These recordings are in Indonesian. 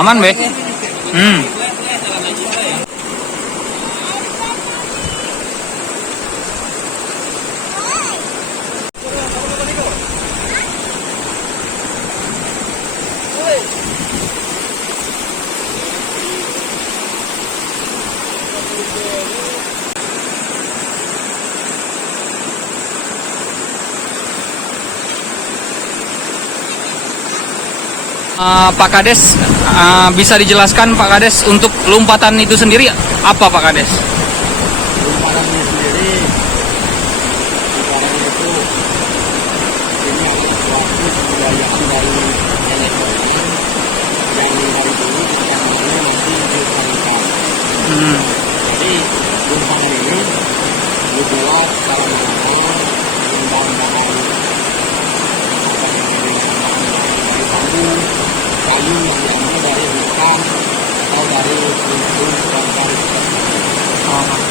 Aman, Be? Pak Kades, bisa dijelaskan Pak Kades untuk lompatan itu sendiri apa Pak Kades? Lompatan ini sendiri ibaratnya itu ini adalah suatu kebudayaan dari nenek moyang yang dari dulu kita namanya masih dilestarikan. Jadi lompatan ini dibuat secara manual dengan bahan-bahan apa yang dari bambu, kayu yang diambil dari hutan atau dari rumput dan kayu.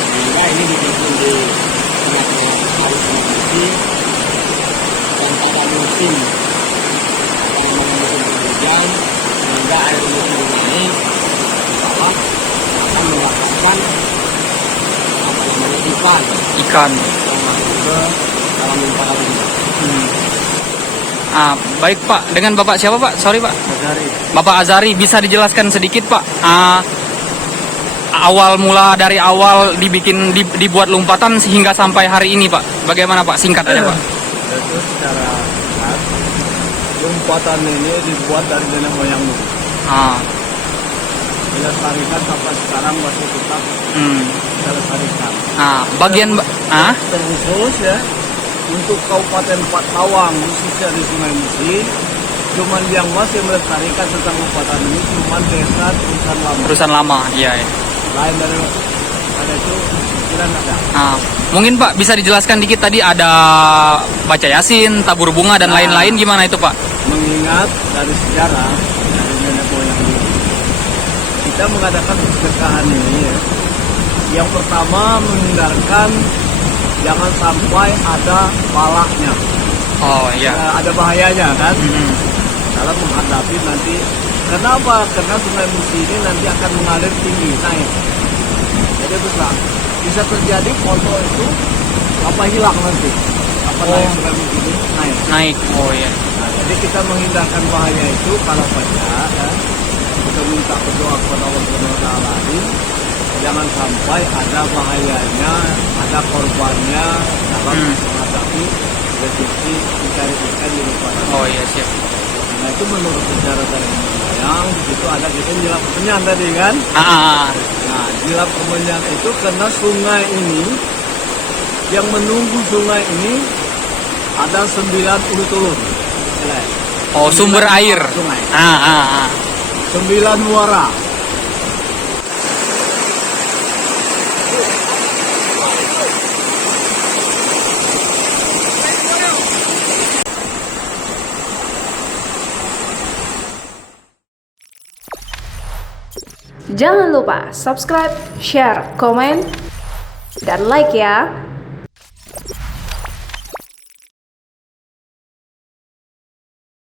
Sehingga ini dibikin di tengah-tengah arus musim dan pada musim apa namanya musim penghujan, sehingga air musim naik ke bawah akan melakukan apa namanya ikan yang masuk ke dalam lompatan ini. Baik Pak, dengan Bapak siapa Pak? Sorry Pak. Azari. Bapak Azari, bisa dijelaskan sedikit Pak? Awal mula dari awal dibuat lompatan sehingga sampai hari ini Pak. Bagaimana Pak? Singkat aja Pak. Itu secara singkat, lompatan ini dibuat dari nenek moyang dulu. Dilestarikan sampai sekarang masih tetap dilestarikan. Bagian Terkhusus ya untuk Kabupaten Patawang khususnya di Sungai Musi, cuman yang masih melestarikan tentang lompatan ini cuman desa Terusan Lama, iya. Lain dari ada itu kira ada. Mungkin Pak bisa dijelaskan dikit tadi ada baca Yasin, tabur bunga dan lain-lain, gimana itu Pak? Mengingat dari sejarah dari nenek moyang dulu, kita mengadakan sedekahan ini ya. Yang pertama menghindarkan jangan sampai ada palaknya. Oh iya. Ada bahayanya kan? Dalam menghadapi nanti. Kenapa? Karena Sungai Musi ini nanti akan mengalir tinggi, naik. Jadi bisa terjadi foto itu hilang nanti. Naik Sungai Musi ini naik. Oh iya. Nah, jadi kita menghindarkan bahaya itu kalau baca ya, kita minta berdoa kepada Allah Subhanahu wa Ta'ala, jangan sampai ada bahayanya, ada korbannya dalam menghadapi rezeki mencari ikan di lompatan. Oh iya, siap. Nah itu menurut sejarah dari moyang, di situ ada kita Jilap Kemenyan tadi kan? Nah Jilap Kemenyan itu karena sungai ini yang menunggu sungai ini ada 9 ulun-ulun. Oh, sumber air. Sungai. 9 muara. Jangan lupa subscribe, share, komen, dan like ya.